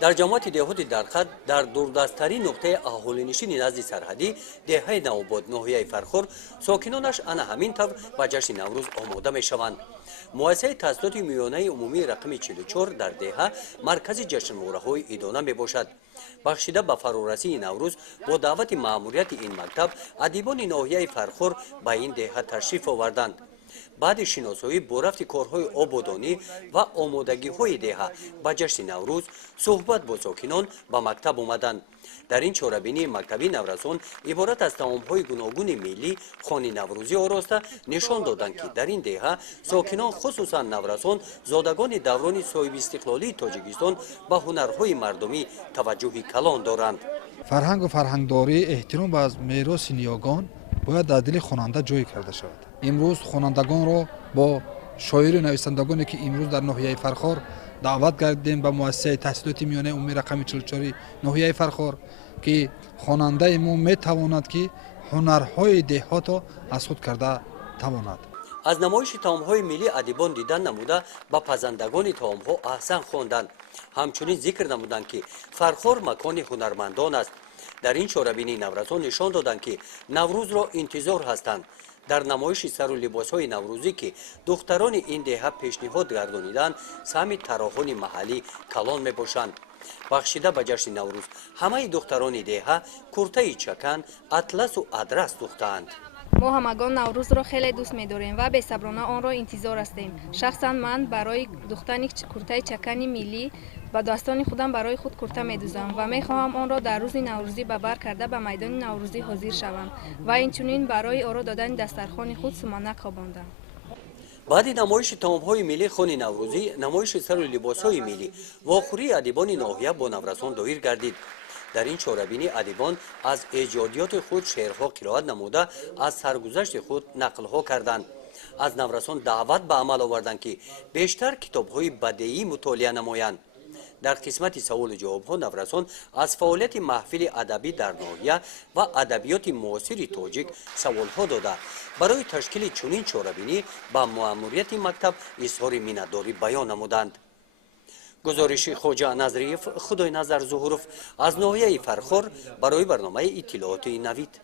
در جامعات دهاتی درخت در دوردستترین نقطه اهالینشین نزد سرحدی دهه نوباد ناحیه فرخور ساکنانش انا همین طور به جشن نوروز آماده می شوند. مؤسسه تحصیلات میانه عمومی رقم 44 در دهه مرکز جشنواره‌های ایدانه می باشد. بخشیده به فرارسی نوروز با دعوت مأموریت این مکتب ادیبان ناحیه فرخور به این دهه تشریف آوردند. بعد شناسایی با رفت کارهای آبادانی و آمادگی های دهه به جشن نوروز صحبت با ساکنان به مکتب آمدند. در این چاره‌بینی مکتبی نورسان عبارت از طعام‌های گوناگون ملی خانه نوروزی آراسته نشان دادند که در این دهه ساکنان خصوصا نورسان زادگان دوران صاحب استقلالی تاجیکستان به هنرهای مردمی توجهی کلان دارند. فرهنگ و فرهنگداری احترام به میراث نیاگان باید در دل خواننده جای کرده شود. امروز خوانندگان را با شاعر و نویسندگانی که امروز در ناحیه فرخار دعوت کردیم به مؤسسه تحصیلات میانه عمومی رقم 44 ناحیه فرخار که خواننده ما میتواند که هنرهای دهات را از خود کرده تواند. از نمایش طعام‌های ملی ادیبان دیدن نموده با پزندگان طعام‌ها احسن خواندند. همچنین ذکر نمودند که فرخار مکان هنرمندان است. در این چاره‌بینی نورسان نشان دادند که نوروز را انتظار هستند. در نمایش سر و لباس‌های نوروزی که دختران این دهه پیشنهاد گردانیدند سهم طراحان محلی کلان میباشند. بخشیده به جشن نوروز همه دختران دهه کرته چکن اطلس و ادرس دوختند. ما همگان نوروز را خیلی دوست می‌داریم و بی‌صبرانه آن را انتظار هستیم. شخصا من برای دوختن کرته چکن ملی با دوستان خودم برای خود کرته می‌دوزم و می‌خواهم آن را در روز نوروزی به بر کرده به میدان نوروزی حاضر شوم و اینچنین برای آرا دادن دسترخوان خود سمانک خواباندم. بعد نمایش طعام‌های ملی خانه نوروزی نمایش سر و لباس‌های ملی واخوری ادیبان ناحیه با نورسان دایر گردید. در این چاره‌بینی ادیبان از ایجادیات خود شعرها قرائت نموده از سرگذشت خود نقل‌ها کردند. از نورسان دعوت به عمل آوردند که بیشتر کتاب‌های بدیعی مطالعه نمایند. در قسمت سوال و جواب‌ها نورسان از فعالیت محفل ادبی در ناحیه و ادبیات معاصر تاجیک سوال‌ها داده برای تشکیل چنین چاره‌بینی با مأموریت مکتب اظهار منتداری بیان نمودند. گزارش خواجه نظریف خدای نظر ظهورف از ناحیه فرخار برای برنامه اطلاعات نوید.